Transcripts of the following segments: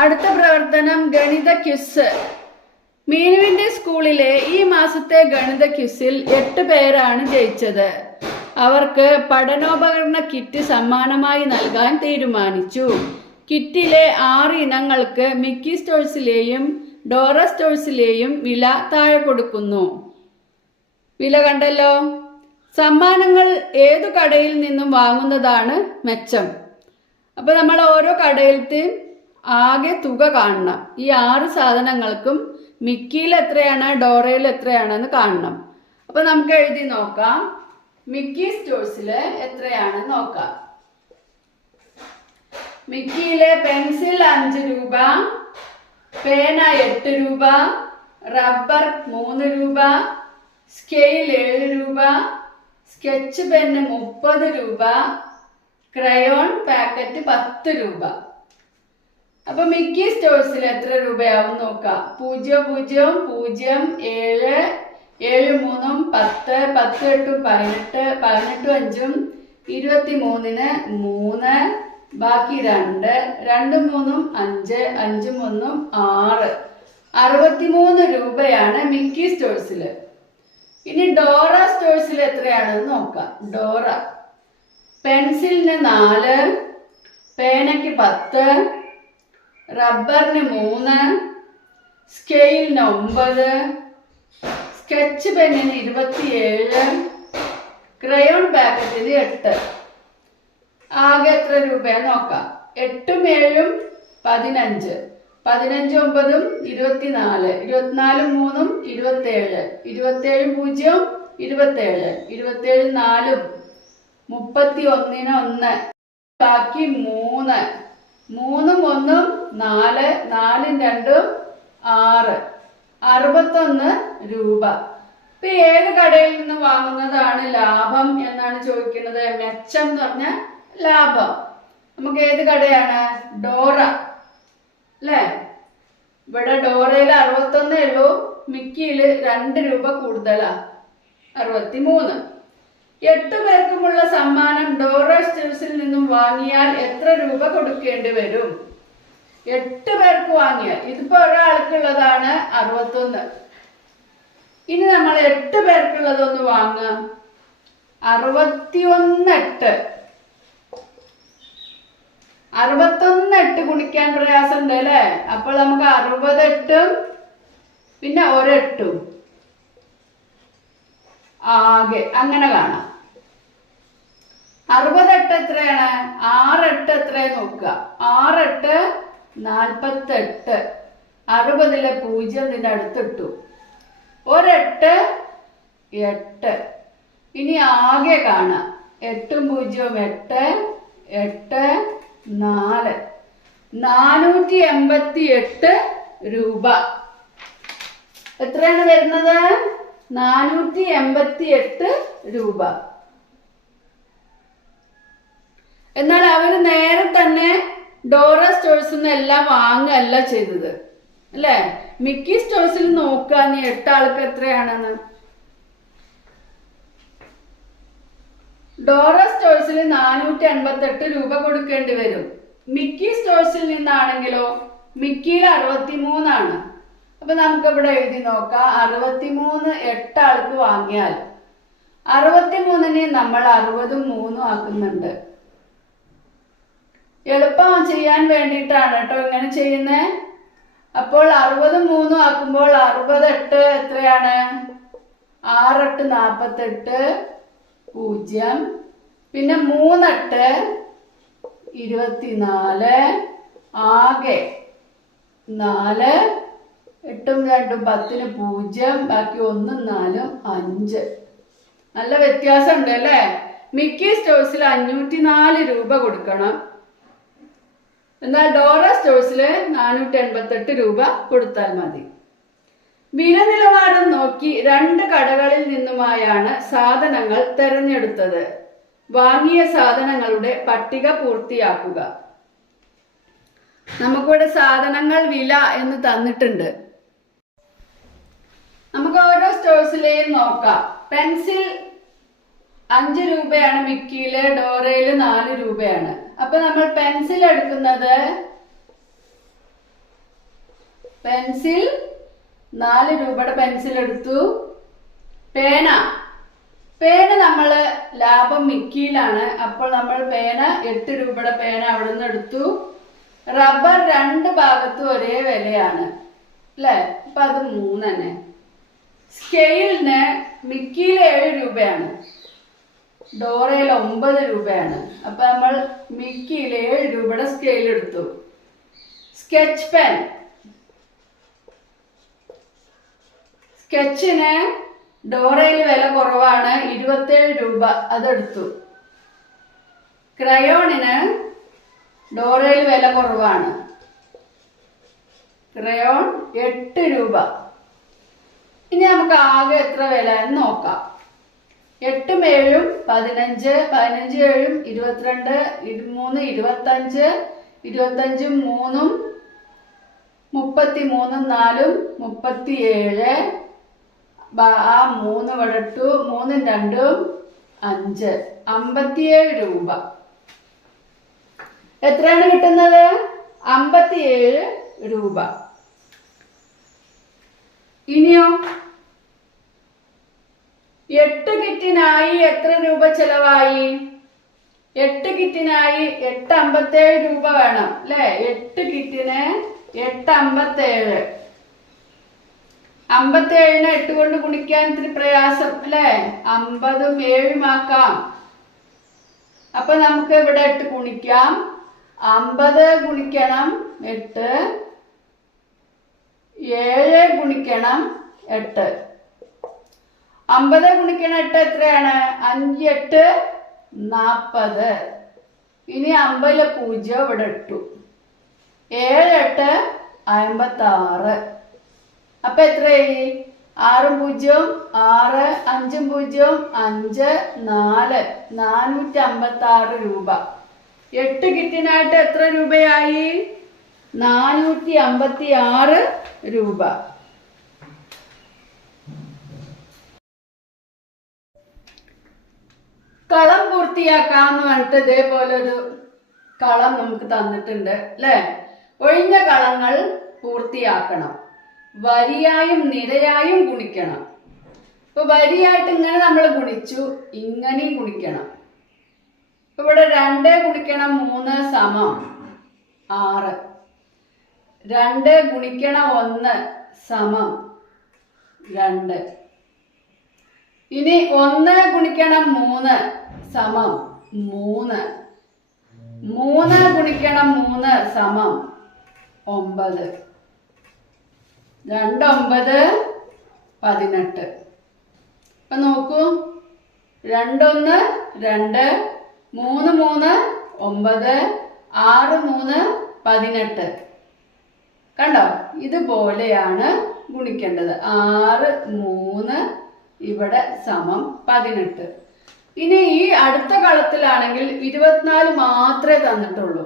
അടുത്ത പ്രവർത്തനം ഗണിത ക്വിസ്. മീനുവിന്റെ സ്കൂളിലെ ഈ മാസത്തെ ഗണിത ക്വിസിൽ 8 പേരാണ് ജയിച്ചത്. അവർക്ക് പഠനോപകരണ കിറ്റ് സമ്മാനമായി നൽകാൻ തീരുമാനിച്ചു. കിറ്റിലെ 6 ഇനങ്ങൾക്ക് മിക്കി സ്റ്റോഴ്സിലെയും ഡോറ സ്റ്റോഴ്സിലെയും വില താഴെ കൊടുക്കുന്നു. വില കണ്ടല്ലോ. സമ്മാനങ്ങൾ ഏതു കടയിൽ നിന്നും വാങ്ങുന്നതാണ് മെച്ചം. അപ്പൊ നമ്മൾ ഓരോ കടയിലത്തെയും ആകെ തുക കാണണം. ഈ 6 സാധനങ്ങൾക്കും മിക്കിയിൽ എത്രയാണ്, ഡോറയിൽ എത്രയാണെന്ന് കാണണം. അപ്പൊ നമുക്ക് എഴുതി നോക്കാം. മിക്കി സ്റ്റോഴ്സില് എത്രയാണെന്ന് നോക്കാം. മിക്കിയിലെ പെൻസിൽ 5 രൂപ, പേന 8 രൂപ, റബ്ബർ 3 രൂപ, സ്കെയിൽ 7 രൂപ, സ്കെച്ച് പെന്ന് 30 രൂപ, ക്രയോൺ പാക്കറ്റ് 10 രൂപ. അപ്പൊ മിക്കി സ്റ്റോഴ്സിൽ എത്ര രൂപയാവും നോക്കാം. 0 0 0 7 7 3 10 10 8 18 18 5 23 3 ബാക്കി 2 2 3 5 5 3 6 63 രൂപയാണ് മിക്കി സ്റ്റോഴ്സിൽ. ഇനി ഡോറ സ്റ്റോഴ്സിൽ എത്രയാണെന്ന് നോക്കാം. ഡോറ പെൻസിലിന് 4, പേനയ്ക്ക് 10, റബ്ബറിന് 3, സ്കെയിലിന് 9, സ്കെച്ച് പെന്നിന് 27, ക്രയോൺ പാക്കറ്റിന് 8. ആകെ എത്ര രൂപയാണ് നോക്കാം. 8 7 15 15 9 24 24 3 27 27 0 27 27 4 31 1 ബാക്കി 3 3 1 4 4 2 6 61 രൂപ. ഇപ്പൊ ഏത് കടയിൽ നിന്ന് വാങ്ങുന്നതാണ് ലാഭം എന്നാണ് ചോദിക്കുന്നത്. മെച്ചം എന്ന് പറഞ്ഞ ലാഭം. നമുക്ക് ഏത് കടയാണ്? ഡോറ അല്ലേ? ഇവിടെ ഡോറയിൽ 61 ഉള്ളൂ, മിക്കിയില് 2 രൂപ കൂടുതലാ, 63. 8 പേർക്കുമുള്ള സമ്മാനം ഡോറ സ്റ്റോഴ്സിൽ നിന്നും വാങ്ങിയാൽ എത്ര രൂപ കൊടുക്കേണ്ടി വരും? 8 പേർക്ക് വാങ്ങിയാൽ, ഇതിപ്പോ ഒരാൾക്കുള്ളതാണ് 61. ഇനി നമ്മൾ 8 പേർക്കുള്ളതൊന്ന് വാങ്ങാം. 61 8 61 8 ഗുണിക്കാൻ പ്രയാസമുണ്ട് അല്ലേ? അപ്പോൾ നമുക്ക് 60 8 പിന്നെ 1 8 ആകെ അങ്ങനെ കാണാം. 60 8 എത്രയാണ്? 6 8 എത്രയാണ് നോക്കുക. 6 8 48. 60ലെ 0 ഇതിന്റെ അടുത്തിട്ടു. 1 8 8. ഇനി ആകെ കാണാം. 8 0 8 8 4 488 രൂപ. എത്രയാണ് വരുന്നത്? 488 രൂപ. എന്നാൽ അവര് നേരെ തന്നെ ഡോറ സ്റ്റോഴ്സിൽ നിന്ന് എല്ലാം വാങ്ങല്ല ചെയ്തത് അല്ലേ? മിക്കി സ്റ്റോഴ്സിൽ നോക്കാൻ 8 ആൾക്ക് എത്രയാണെന്ന്. ഡോറ സ്റ്റോഴ്സിൽ 488 രൂപ കൊടുക്കേണ്ടി വരും. മിക്കി സ്റ്റോഴ്സിൽ നിന്നാണെങ്കിലോ മിക്കിയിൽ 63 ആണ്. അപ്പൊ നമുക്ക് ഇവിടെ എഴുതി നോക്കാം. 63 8 ആൾക്ക് വാങ്ങിയാൽ 63നെ നമ്മൾ 60 3 ആക്കുന്നുണ്ട്. എളുപ്പം ചെയ്യാൻ വേണ്ടിയിട്ടാണ് കേട്ടോ ഇങ്ങനെ ചെയ്യുന്നത്. അപ്പോൾ 60 3 ആക്കുമ്പോൾ 60 8 എത്രയാണ്? 6 8 48 0 പിന്നെ 3 8 24 ആകെ 4 8 2 10 0 ബാക്കി 1 4 5. നല്ല വ്യത്യാസമുണ്ട് അല്ലേ? മിക്കി സ്റ്റോഴ്സിൽ 504 രൂപ കൊടുക്കണം. എന്നാൽ ഡോറ സ്റ്റോഴ്സിൽ 488 രൂപ കൊടുത്താൽ മതി. വില നിലവാരം നോക്കി 2 കടകളിൽ നിന്നുമായാണ് സാധനങ്ങൾ തെരഞ്ഞെടുത്തത്. വാങ്ങിയ സാധനങ്ങളുടെ പട്ടിക പൂർത്തിയാക്കുക. നമുക്കിവിടെ സാധനങ്ങൾ വില എന്ന് തന്നിട്ടുണ്ട്. നമുക്ക് ഓരോ സ്റ്റോഴ്സിലെയും നോക്കാം. പെൻസിൽ 5 രൂപയാണ് മിക്കിയില്, ഡോറയില് 4 രൂപയാണ്. അപ്പൊ നമ്മൾ പെൻസിൽ എടുക്കുന്നത്, പെൻസിൽ 4 രൂപയുടെ പെൻസിൽ എടുത്തു. പേന നമ്മള് ലാഭം മിക്കിയിലാണ്, അപ്പോൾ നമ്മൾ പേന 8 രൂപയുടെ പേന അവിടെ നിന്ന് എടുത്തു. റബ്ബർ 2 ഭാഗത്തും ഒരേ വിലയാണ് അല്ലേ, അപ്പൊ അത് 3 തന്നെ. സ്കെയിലിന് മിക്കിയിൽ 7 രൂപയാണ്, ഡോറയിൽ 9 രൂപയാണ്. അപ്പൊ നമ്മൾ മിക്കിയിൽ 7 രൂപയുടെ സ്കെയിൽ എടുത്തു. സ്കെച്ച് പെൻ, സ്കെച്ചിന് ഡോറയിൽ വില കുറവാണ്, 27 രൂപ, അതെടുത്തു. ക്രയോണിന് ഡോറയിൽ വില കുറവാണ്, ക്രയോൺ 8 രൂപ. ഇനി നമുക്ക് ആകെ എത്ര വില എന്ന് നോക്കാം. 8 7 15, 15 7 22, 3 25, 25 3 33 4 37. ആ 3 ഇവിടെ ഇട്ടു, 3 2 5, 57 രൂപ. എത്രയാണ് കിട്ടുന്നത്? 57 രൂപ. ഇനിയോ 8 കിറ്റിനായി എത്ര രൂപ ചെലവായി? 8 കിറ്റിനായി 857 രൂപ വേണം അല്ലേ? 8 കിറ്റിന് 857. 57നെ 8 കൊണ്ട് ഗുണിക്കാൻ ഇത്തിരി പ്രയാസം അല്ലേ? 50ഉം 7ഉം ആക്കാം. അപ്പൊ നമുക്ക് ഇവിടെ 8 ഗുണിക്കാം. 50 ഗുണിക്കണം 8, 7 ഗുണിക്കണം 8. 50 ഗുണിക്കണം 8 എത്രയാണ്? 5 8 40. ഇനി 50ലെ 0 ഇവിടെ ഇട്ടു. 7 8 56. അപ്പൊ എത്രയായി? 6 0 6, 5 0 5, 4, 456 രൂപ. 8 കിറ്റിനായിട്ട് എത്ര രൂപയായി? 456 രൂപ. കളം പൂർത്തിയാക്കാന്ന് പറഞ്ഞിട്ട് ഇതേപോലെ ഒരു കളം നമുക്ക് തന്നിട്ടുണ്ട് അല്ലേ? ഒഴിഞ്ഞ കളങ്ങൾ പൂർത്തിയാക്കണം. വരിയായും നിരയായും ഗുണിക്കണം. ഇപ്പൊ വരിയായിട്ട് ഇങ്ങനെ നമ്മൾ ഗുണിച്ചു, ഇങ്ങനെയും ഗുണിക്കണം. ഇപ്പൊ ഇവിടെ 2 ഗുണിക്കണം 3 സമം 6. 2 ഗുണിക്കണം 1 സമം 2. ഇനി 1 ഗുണിക്കണം 3 സമം 3. 3 ഗുണിക്കണം 3 സമം 9. 2 9 18. അപ്പൊ നോക്കൂ, 2 1 2, 3 3 9, 6 3 18. കണ്ടോ? ഇതുപോലെയാണ് ഗുണിക്കേണ്ടത്. 6 3 ഇവിടെ സമം 18. ഇനി ഈ അടുത്ത കളത്തിലാണെങ്കിൽ 24 മാത്രമേ തന്നിട്ടുള്ളൂ.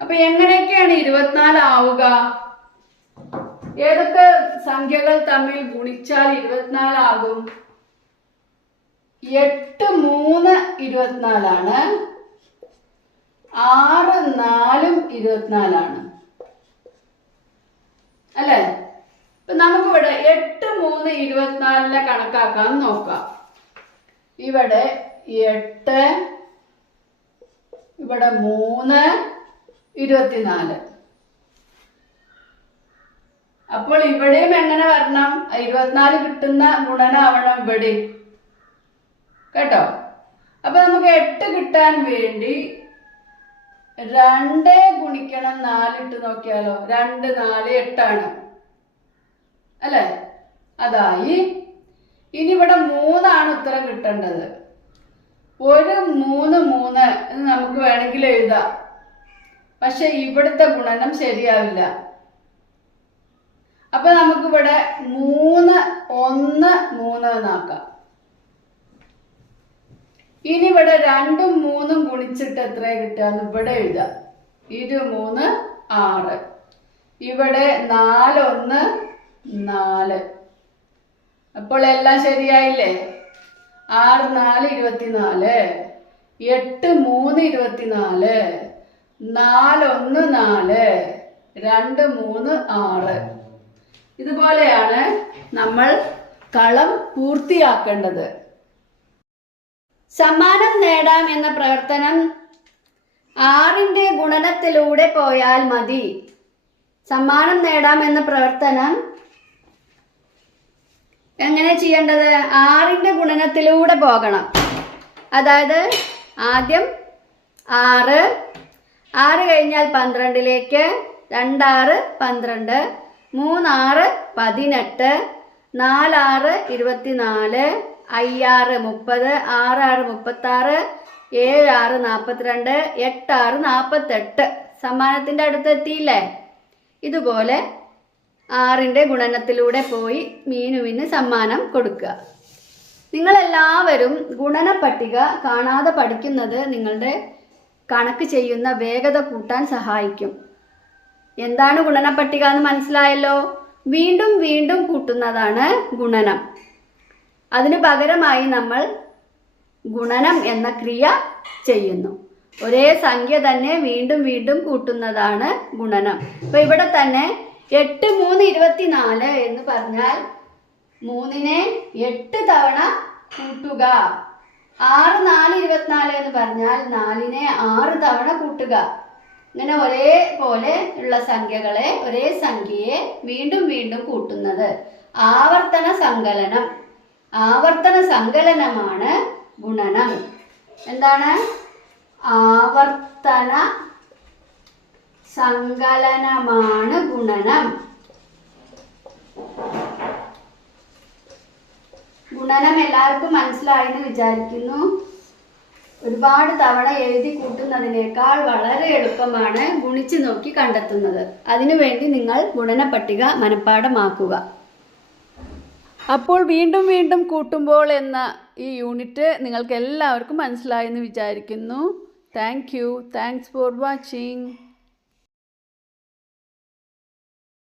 അപ്പൊ എങ്ങനെയൊക്കെയാണ് 24 ആവുക? ഏതൊക്കെ സംഖ്യകൾ തമ്മിൽ ഗുണിച്ചാൽ 24 ആകും? 8 3 24 ആണ്, 6 4 24 അല്ലേ? ഇപ്പൊ നമുക്കിവിടെ 8 3 24നെ കണക്കാക്കാൻ നോക്കാം. ഇവിടെ 8, ഇവിടെ 3 24. അപ്പോൾ ഇവിടെയും എങ്ങനെ വരണം? 24 കിട്ടുന്ന ഗുണനാവണം ഇവിടെ കേട്ടോ. അപ്പൊ നമുക്ക് 8 കിട്ടാൻ വേണ്ടി 2 ഗുണിക്കണം 4 ഇട്ട് നോക്കിയാലോ. 2 4 8 ആണ് അല്ലേ? അതായി. ഇനി ഇവിടെ 3 ആണ് ഉത്തരം കിട്ടേണ്ടത്. ഒരു 3 3 എന്ന് നമുക്ക് വേണമെങ്കിൽ എഴുതാം. പക്ഷെ ഇവിടുത്തെ ഗുണനം ശരിയാവില്ല. അപ്പൊ നമുക്കിവിടെ 3 1 3 എന്നാക്കാം. ഇനി ഇവിടെ 2ഉം 3ഉം ഗുണിച്ചിട്ട് എത്ര കിട്ടാന്ന് ഇവിടെ എഴുതാം. 2 3 6. ഇവിടെ 4 1 4. അപ്പോൾ എല്ലാം ശരിയായില്ലേ? 6 4 24, 8 3 24, 4 1 4, 2 3 6. ഇതുപോലെയാണ് നമ്മൾ കളം പൂർത്തിയാക്കേണ്ടത്. സമ്മാനം നേടാം എന്ന പ്രവർത്തനം 6ന്റെ ഗുണനത്തിലൂടെ പോയാൽ മതി. സമ്മാനം നേടാം എന്ന പ്രവർത്തനം എങ്ങനെ ചെയ്യേണ്ടത്? 6ന്റെ ഗുണനത്തിലൂടെ പോകണം. അതായത് ആദ്യം 6, 6 കഴിഞ്ഞാൽ 12ലേക്ക്, 2 6 12, 3 6 18, 4 6 24, 5 6 30, 6 6 36, 7 6 42, 8 6 48. സമ്മാനത്തിൻ്റെ അടുത്ത് എത്തിയില്ലേ? ഇതുപോലെ 6ന്റെ ഗുണനത്തിലൂടെ പോയി മീനുവിന് സമ്മാനം കൊടുക്കുക. നിങ്ങളെല്ലാവരും ഗുണന പട്ടിക കാണാതെ പഠിക്കുന്നത് നിങ്ങളുടെ കണക്ക് ചെയ്യുന്ന വേഗത കൂട്ടാൻ സഹായിക്കും. എന്താണ് ഗുണന പട്ടിക എന്ന് മനസ്സിലായല്ലോ? വീണ്ടും വീണ്ടും കൂട്ടുന്നതാണ് ഗുണനം. അതിന് പകരമായി നമ്മൾ ഗുണനം എന്ന ക്രിയ ചെയ്യുന്നു. ഒരേ സംഖ്യ തന്നെ വീണ്ടും വീണ്ടും കൂട്ടുന്നതാണ് ഗുണനം. അപ്പൊ ഇവിടെ തന്നെ 8 3 24 എന്ന് പറഞ്ഞാൽ 3നെ 8 തവണ കൂട്ടുക. 6 4 24 എന്ന് പറഞ്ഞാൽ 4നെ 6 തവണ കൂട്ടുക. ഇങ്ങനെ ഒരേപോലെ ഉള്ള സംഖ്യകളെ, ഒരേ സംഖ്യയെ വീണ്ടും വീണ്ടും കൂട്ടുന്നത് ആവർത്തന സങ്കലനം. ആവർത്തന സങ്കലനമാണ് ഗുണനം. എന്താണ്? ആവർത്തന സങ്കലനമാണ് ഗുണനം. ഗുണനം എല്ലാവർക്കും മനസ്സിലായെന്ന് വിചാരിക്കുന്നു. ഒരുപാട് തവണ എഴുതി കൂട്ടുന്നതിനേക്കാൾ വളരെ എളുപ്പമാണ് ഗുണിച്ചു നോക്കി കണ്ടെത്തുന്നത്. അതിനുവേണ്ടി നിങ്ങൾ ഗുണന പട്ടിക മനഃപ്പാഠമാക്കുക. അപ്പോൾ വീണ്ടും വീണ്ടും കൂട്ടുമ്പോൾ എന്ന ഈ യൂണിറ്റ് നിങ്ങൾക്ക് എല്ലാവർക്കും മനസ്സിലായെന്ന് വിചാരിക്കുന്നു. Thanks for watching.